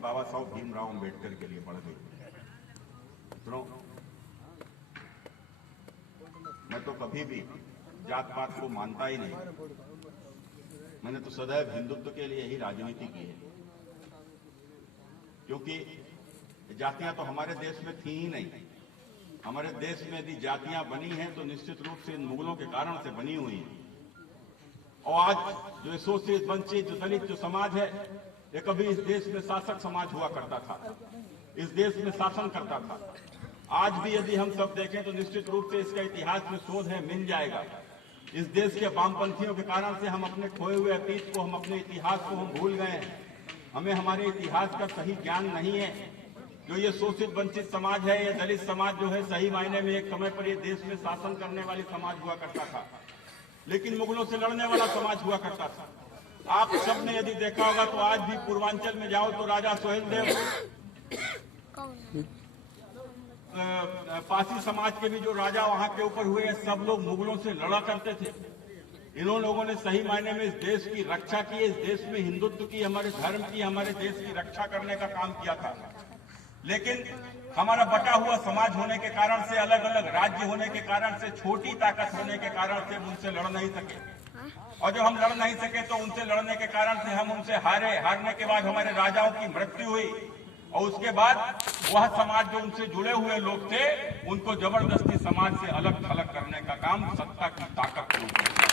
बाबा साहब भीमराव अम्बेडकर के लिए बढ़ गई। सुनो, मैं तो कभी भी जात पात को मानता ही नहीं। मैंने तो सदैव हिंदुत्व के लिए ही राजनीति की है, क्योंकि जातियां तो हमारे देश में थी ही नहीं। हमारे देश में यदि जातियां बनी हैं तो निश्चित रूप से इन मुगलों के कारण से बनी हुई हैं। और आज जो शोषित वंचित जो दलित जो समाज है, ये कभी इस देश में शासक समाज हुआ करता था, इस देश में शासन करता था। आज भी यदि हम सब देखें तो निश्चित रूप से इसका इतिहास में शोध है, मिल जाएगा। इस देश के वामपंथियों के कारण से हम अपने खोए हुए अतीत को, हम अपने इतिहास को हम भूल गए हैं। हमें हमारे इतिहास का सही ज्ञान नहीं है। जो ये शोषित वंचित समाज है, ये दलित समाज जो है, सही मायने में एक समय पर ये देश में शासन करने वाली समाज हुआ करता था, लेकिन मुगलों से लड़ने वाला समाज हुआ करता था। आप सबने यदि देखा होगा तो आज भी पूर्वांचल में जाओ तो राजा सोहेलदेव, पासी समाज के भी जो राजा वहां के ऊपर हुए, सब लोग मुगलों से लड़ा करते थे। इन लोगों ने सही मायने में इस देश की रक्षा की, इस देश में हिंदुत्व की, हमारे धर्म की, हमारे देश की रक्षा करने का काम किया था। लेकिन हमारा बटा हुआ समाज होने के कारण से, अलग अलग राज्य होने के कारण से, छोटी ताकत होने के कारण से उनसे लड़ नहीं सके। और जब हम लड़ नहीं सके तो उनसे लड़ने के कारण से हम उनसे हारने के बाद हमारे राजाओं की मृत्यु हुई। और उसके बाद वह समाज जो उनसे जुड़े हुए लोग थे, उनको जबरदस्ती समाज से अलग थलग करने का काम सत्ता की ताकत के ऊपर